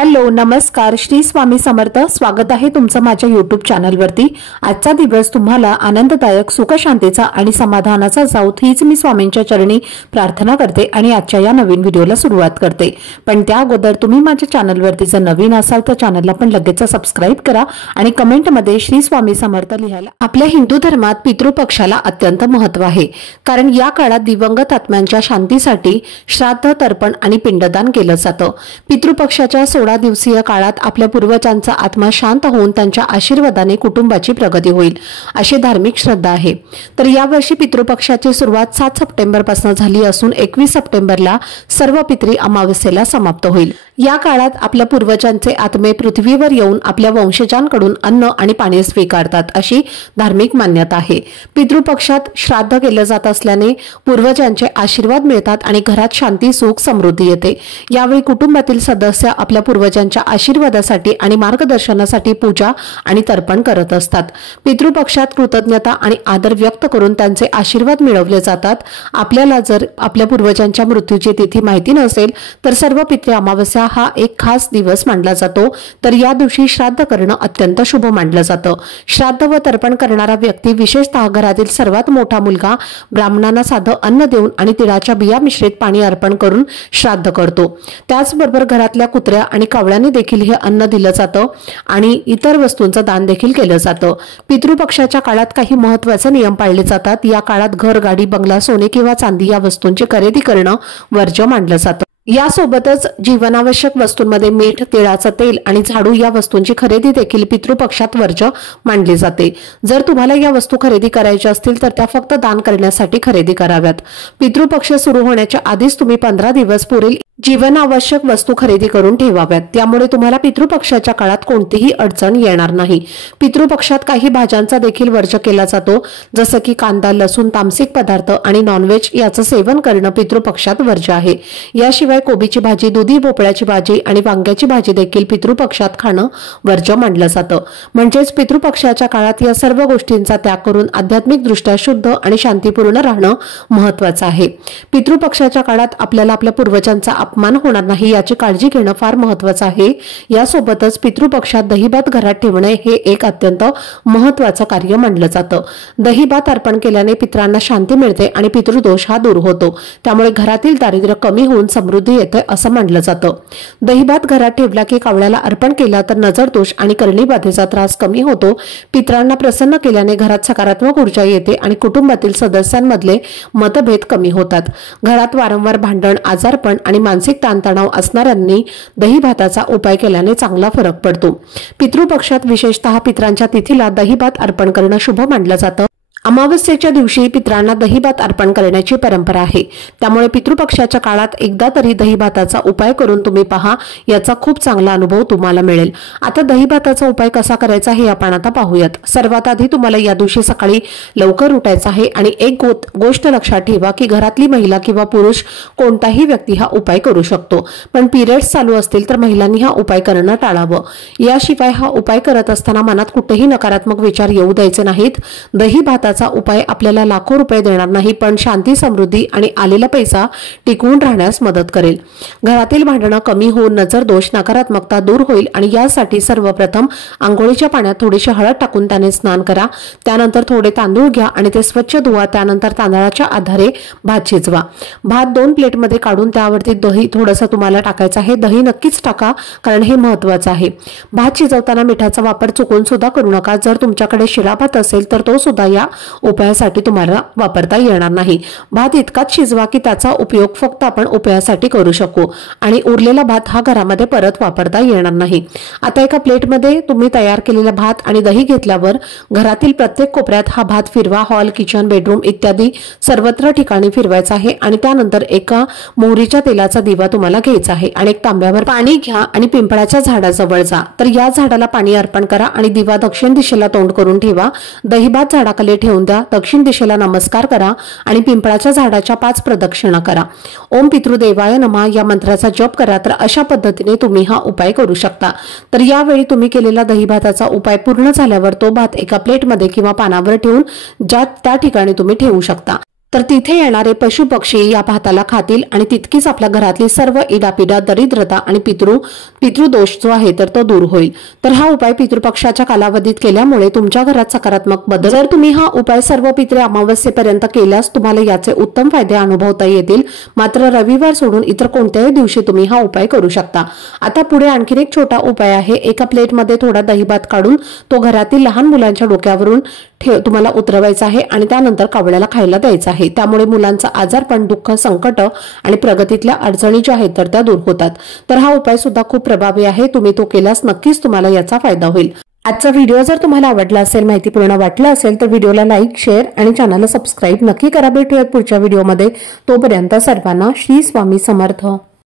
Hello नमस्कार श्री स्वामी समर्थ। स्वागत आहे तुमचं माझ्या YouTube चॅनलवरती। आजचा दिवस तुम्हाला आनंददायक सुख शांतीचा आणि समाधानाचा जाऊ हीच मी स्वामींच्या चरणी प्रार्थना करते आणि आजच्या या नवीन व्हिडिओला सुरुवात करते। पण त्या अगोदर तुम्ही माझ्या चॅनलवरती जर नवीन असाल तर चॅनलला पण लगेच सबस्क्राइब करा आणि कमेंट मध्ये श्री स्वामी समर्थ लिहायला। आपल्या हिंदू धर्मात पितृपक्षाला अत्यंत महत्त्व आहे, कारण या काळात दिवंगत आत्म्यांच्या शांतीसाठी श्राद्ध, तर्पण आणि पिंडदान केलं जातं। पितृपक्षाच्या 16 दिवसीय काळात आपल्या पूर्वजांचा आत्मा शांत होऊन त्यांच्या आशीर्वादाने कुटुंबाची प्रगती होईल अशी धार्मिक श्रद्धा आहे। तर यावर्षी पितृपक्षाची सुरुवात 7 सप्टेंबर पासून झाली असून 21 सप्टेंबरला सर्व पितरी अमावस्येला समाप्त होईल। या काळात आपल्या पूर्वजांचे आत्मे पृथ्वीवर येऊन आपल्या वंशजांकडून अन्न आणि पाणी स्वीकारतात अशी धार्मिक मान्यता आहे। पितृपक्षात श्राद्ध केले जात असल्याने पूर्वजांचे आशीर्वाद मिळतात आणि घरात शांती, सुख, समृद्धी येते। यावेळी कुटुंबातील सदस्य आपल्या पूर्वजांच्या आशीर्वादासाठी आणि मार्गदर्शनासाठी पूजा आणि तर्पण करत असतात। पितृपक्षात कृतज्ञता आणि आदर व्यक्त करून त्यांचे आशीर्वाद मिळवले जातात। आपल्याला जर आपल्या पूर्वजांच्या मृत्यूची तिथी माहिती नसेल तर सर्व पितृ अमावस्या हा एक खास दिवस मानला जातो। तर या दिवशी श्राद्ध करणं अत्यंत शुभ मानलं जातं। श्राद्ध व तर्पण करणारा व्यक्ती विशेषतः घरातील सर्वात मोठा मुलगा ब्राह्मणांना साधं अन्न देऊन आणि तिळाच्या बिया मिश्रित पाणी अर्पण करून श्राद्ध करतो। त्याचबरोबर घरातल्या कुत्र्या आणि कावळ्यांनी देखील हे अन्न दिलं जातं आणि इतर वस्तूंचं दान देखील केलं जातं। पितृपक्षाच्या काळात काही महत्त्वाचे नियम पाळले जातात। या काळात घर, गाडी, बंगला, सोने किंवा चांदी या वस्तूंची खरेदी करणं वर्ज्य मानलं जातं। यासोबतच जीवनावश्यक वस्तूंमध्ये मीठ, तिळाचं तेल आणि झाडू या वस्तूंची खरेदी देखील पितृपक्षात वर्ज्य मानली जाते। जर तुम्हाला या वस्तू खरेदी करायच्या असतील तर त्या फक्त दान करण्यासाठी खरेदी कराव्यात। पितृपक्ष सुरू होण्याच्या आधीच तुम्ही 15 दिवस पुरेल जीवनावश्यक वस्तू खरेदी करून ठेवाव्यात, त्यामुळे तुम्हाला पितृपक्षाच्या काळात कोणतीही अडचण येणार नाही। पितृपक्षात काही भाज्यांचा देखील वर्ज्य केला जातो, जसं की कांदा, लसूण, तामसिक पदार्थ आणि नॉनव्हेज याचं सेवन करणं पितृपक्षात वर्ज्य आहे। याशिवाय कोबीची भाजी, दुधी भोपळ्याची भाजी आणि वांग्याची भाजी देखील पितृपक्षात खाणं वर्ज्य मानलं जातं। म्हणजेच पितृपक्षाच्या काळात या सर्व गोष्टींचा त्याग करून आध्यात्मिक दृष्ट्या शुद्ध आणि शांतीपूर्ण राहणं महत्त्वाचं आहे। पितृपक्षाच्या काळात आपल्याला आपल्या पूर्वजांचा अपमान होणार नाही याची काळजी घेणं फार महत्त्वाचं आहे। यासोबतच पितृपक्षात दहीभात घरात ठेवणे हे एक अत्यंत महत्त्वाचं कार्य मानलं जातं। दहीभात अर्पण केल्याने पितरांना शांती मिळते आणि पितृदोष हा दूर होतो, त्यामुळे घरातील दारिद्र्य कमी होऊन समृद्धी येते असं मानलं जातं। दहीभात घरात ठेवला की कावळ्याला अर्पण केला तर नजर दोष आणि करणीबाधेचा त्रास कमी होतो। पितरांना प्रसन्न केल्याने घरात सकारात्मक ऊर्जा येते आणि कुटुंबातील सदस्यांमधले मतभेद कमी होतात। घरात वारंवार भांडण, आजारपण आणि मानसिक ताणतणाव असणाऱ्यांनी दहीभाताचा उपाय केल्याने चांगला फरक पडतो। पितृपक्षात विशेषतः पितरांच्या तिथीला दहीभात अर्पण करणं शुभ मानलं जातं। अमावस्येच्या दिवशी पितरांना दहीभात अर्पण करण्याची परंपरा आहे, त्यामुळे पितृपक्षाच्या काळात एकदा तरी दहीभाताचा उपाय करून तुम्ही पहा, याचा खूप चांगला अनुभव तुम्हाला मिळेल। आता दहीभाताचा उपाय कसा करायचा हे आपण आता पाहूयात। सर्वात आधी तुम्हाला या दिवशी सकाळी लवकर उठायचं आहे आणि एक गोष्ट लक्षात ठेवा की घरातली महिला किंवा पुरुष कोणताही व्यक्ती हा उपाय करू शकतो, पण पिरियड्स चालू असतील तर महिलांनी हा उपाय करणं टाळावं। याशिवाय हा उपाय करत असताना मनात कुठेही नकारात्मक विचार येऊ द्यायचे नाहीत। दहीभात उपाय आपल्याला लाखो रुपये देणार नाही, पण शांती, समृद्धी आणि आलेला पैसा टिकवून राहण्यास मदत करेल। घरातील भांडणं कमी होऊन नजर दोष, नकारात्मकता दूर होईल आणि यासाठी सर्वप्रथम आंघोळीच्या पाण्यात थोडीशी हळद टाकून त्याने स्नान करा। त्यानंतर थोडे तांदूळ घ्या आणि ते स्वच्छ धुवा। त्यानंतर तांदळाच्या आधारे भात शिजवा। भात 2 प्लेटमध्ये काढून त्यावरती दही थोडंसं तुम्हाला टाकायचं आहे। दही नक्कीच टाका, कारण हे महत्त्वाचं आहे। भात शिजवताना मिठाचा वापर चुकून सुद्धा करू नका। जर तुमच्याकडे शिळा भात असेल तर तो सुद्धा या उपायासाठी तुम्हाला वापरता येणार नाही। भात इतकाच शिजवा की त्याचा उपयोग फक्त आपण उपायासाठी करू शकू आणि उरलेला भात हा घरामध्ये परत वापरता येणार नाही। आता एका प्लेटमध्ये तुम्ही तयार केलेला भात आणि दही घेतल्यावर घरातील प्रत्येक कोपऱ्यात हा भात फिरवा। हॉल, किचन, बेडरूम इत्यादी सर्वत्र ठिकाणी फिरवायचा आहे आणि त्यानंतर एका मोहरीच्या तेलाचा दिवा तुम्हाला घ्यायचा आहे आणि एक तांब्यावर पाणी घ्या आणि पिंपळाच्या झाडाजवळ जा। तर या झाडाला पाणी अर्पण करा आणि दिवा दक्षिण दिशेला तोंड करून ठेवा। दहीभात झाडाखाली ठेवून द्या। दक्षिण दिशेला नमस्कार करा आणि पिंपळाच्या झाडाच्या 5 प्रदक्षिणा करा। ओम पितृदेवाय नमः या मंत्राचा जप करा। तर अशा पद्धतीने तुम्ही हा उपाय करू शकता। तर यावेळी तुम्ही केलेला दहीभाताचा उपाय पूर्ण झाल्यावर तो भात एका प्लेटमध्ये किंवा पानावर ठेवून त्या ठिकाणी तुम्ही ठेवू शकता। तर तिथे येणारे पशु पक्षी या भाताला खातील आणि तितकीच आपल्या घरातली सर्व इडापिडा, दरिद्रता आणि पितृदोष जो आहे तर तो दूर होईल। तर हा उपाय पितृपक्षाच्या कालावधीत केल्यामुळे तुमच्या घरात सकारात्मक बदल। जर तुम्ही हा उपाय सर्व पितृ अमावस्येपर्यंत केल्यास तुम्हाला याचे उत्तम फायदे अनुभवता येतील। मात्र रविवार सोडून इतर कोणत्याही दिवशी तुम्ही हा उपाय करू शकता। आता पुढे आणखी एक छोटा उपाय आहे। एका प्लेटमध्ये थोडा दहीभात काढून तो घरातील लहान मुलांच्या डोक्यावरून तुम्हाला उतरवायचा आहे आणि त्यानंतर कावळ्याला खायला द्यायचा आहे। त्यामुळे मुलांचा आजारपण, दुःख, संकट आणि प्रगतीतल्या अडचणी ज्या आहेत तर त्या दूर होतात। तर हा उपाय सुद्धा खूप प्रभावी आहे। तुम्ही तो केल्यास नक्कीच तुम्हाला याचा फायदा होईल। आजचा व्हिडिओ जर तुम्हाला आवडला असेल, माहितीपूर्ण वाटला असेल तर व्हिडिओला लाईक, शेअर आणि चॅनलला सबस्क्राईब नक्की करा। भेटूयात पुढच्या व्हिडिओमध्ये। तोपर्यंत सर्वांना श्री स्वामी समर्थ।